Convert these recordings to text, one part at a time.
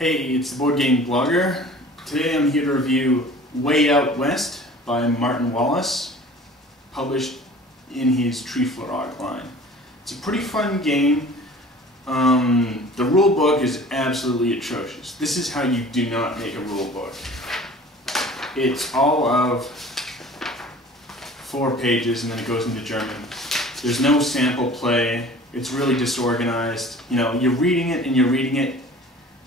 Hey, it's the Board Game Blogger. Today I'm here to review Way Out West by Martin Wallace, published in his Warfrog line. It's a pretty fun game. The rule book is absolutely atrocious. This is how you do not make a rule book. It's all of 4 pages and then it goes into German. There's no sample play. It's really disorganized. You know, you're reading it and you're reading it,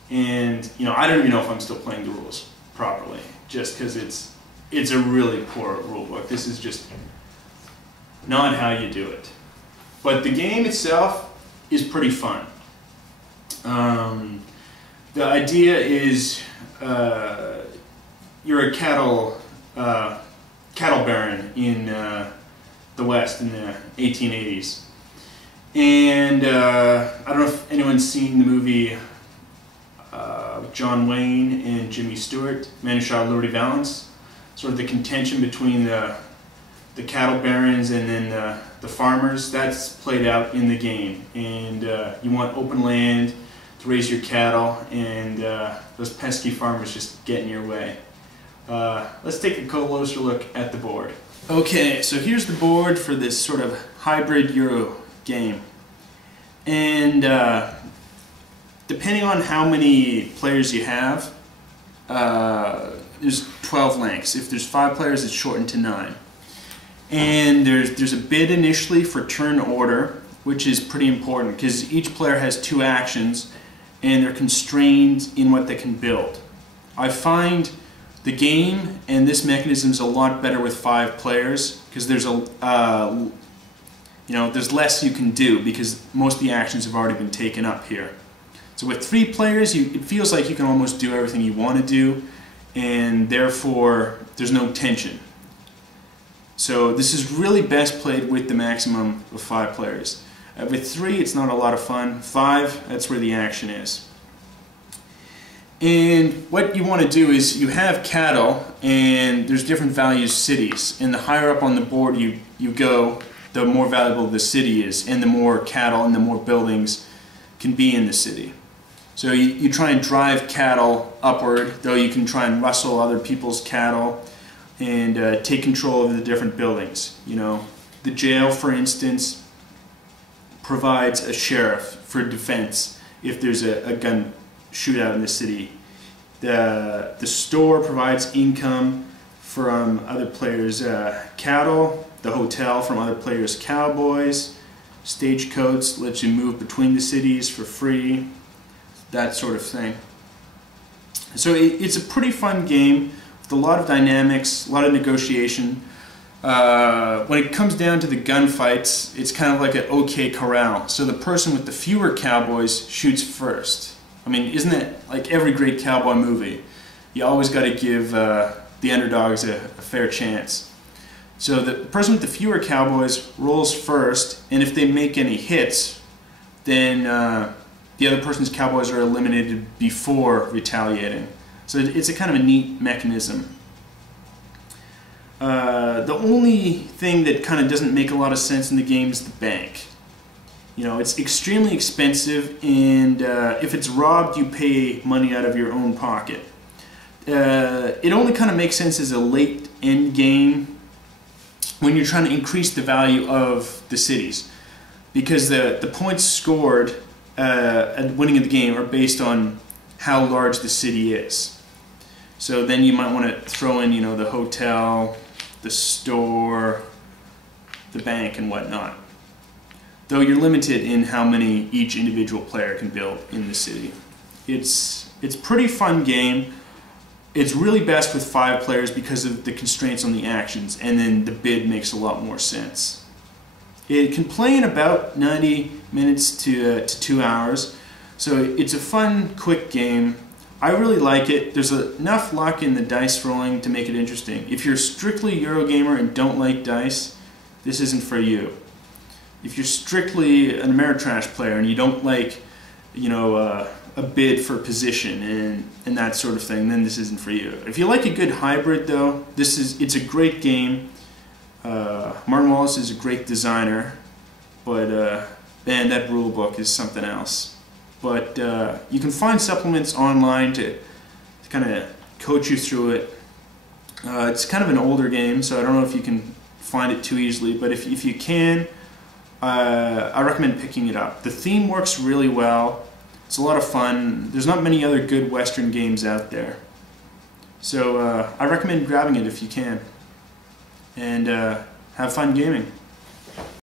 and you know, I don't even know if I'm still playing the rules properly, just because it's a really poor rule book. This is just not how you do it. But the game itself is pretty fun. The idea is you're a cattle baron in the West in the 1880s. And I don't know if anyone's seen the movie John Wayne and Jimmy Stewart, Man Who Shot Liberty Valance. Sort of the contention between the cattle barons and then the farmers. That's played out in the game. And you want open land to raise your cattle, and those pesky farmers just get in your way. Let's take a closer look at the board. Okay, so here's the board for this sort of hybrid Euro game, and depending on how many players you have, there's 12 lengths. If there's 5 players, it's shortened to 9. And there's a bid initially for turn order, which is pretty important because each player has 2 actions and they're constrained in what they can build. I find the game and this mechanism is a lot better with 5 players because there's there's less you can do because most of the actions have already been taken up here. So with 3 players, it feels like you can almost do everything you want to do, and therefore there's no tension. So this is really best played with the maximum of 5 players. With 3, it's not a lot of fun. 5, that's where the action is. And what you want to do is you have cattle, and there's different values cities, and the higher up on the board you go, the more valuable the city is, and the more cattle and the more buildings can be in the city. So you try and drive cattle upward, though you can try and rustle other people's cattle and take control of the different buildings. You know, the jail, for instance, provides a sheriff for defense if there's a gun shootout in the city. The store provides income from other players' cattle. The hotel from other players' cowboys. Stagecoach lets you move between the cities for free. That sort of thing. So it's a pretty fun game with a lot of dynamics, a lot of negotiation. When it comes down to the gunfights, it's kind of like an OK Corral. So the person with the fewer cowboys shoots first. I mean, isn't that like every great cowboy movie? You always got to give the underdogs a fair chance. So the person with the fewer cowboys rolls first, and if they make any hits, then the other person's cowboys are eliminated before retaliating. So it's a kind of a neat mechanism. The only thing that kind of doesn't make a lot of sense in the game is the bank. You know, it's extremely expensive, and if it's robbed, you pay money out of your own pocket. It only kind of makes sense as a late end game when you're trying to increase the value of the cities, because the points scored at winning of the game are based on how large the city is. So then you might want to throw in, you know, the hotel, the store, the bank, and whatnot. Though you're limited in how many each individual player can build in the city. It's a pretty fun game. It's really best with 5 players because of the constraints on the actions, and then the bid makes a lot more sense. It can play in about 90 minutes to 2 hours, so it's a fun, quick game. I really like it. There's enough luck in the dice rolling to make it interesting. If you're strictly Eurogamer and don't like dice, this isn't for you. If you're strictly an Ameritrash player and you don't like, you know, a bid for position and that sort of thing, then this isn't for you. If you like a good hybrid, though, it's a great game. Martin Wallace is a great designer, but man, that rule book is something else. but you can find supplements online to kind of coach you through it. It's kind of an older game, so I don't know if you can find it too easily, but if you can, I recommend picking it up. The theme works really well. It's a lot of fun. There's not many other good Western games out there. So I recommend grabbing it if you can. And have fun gaming.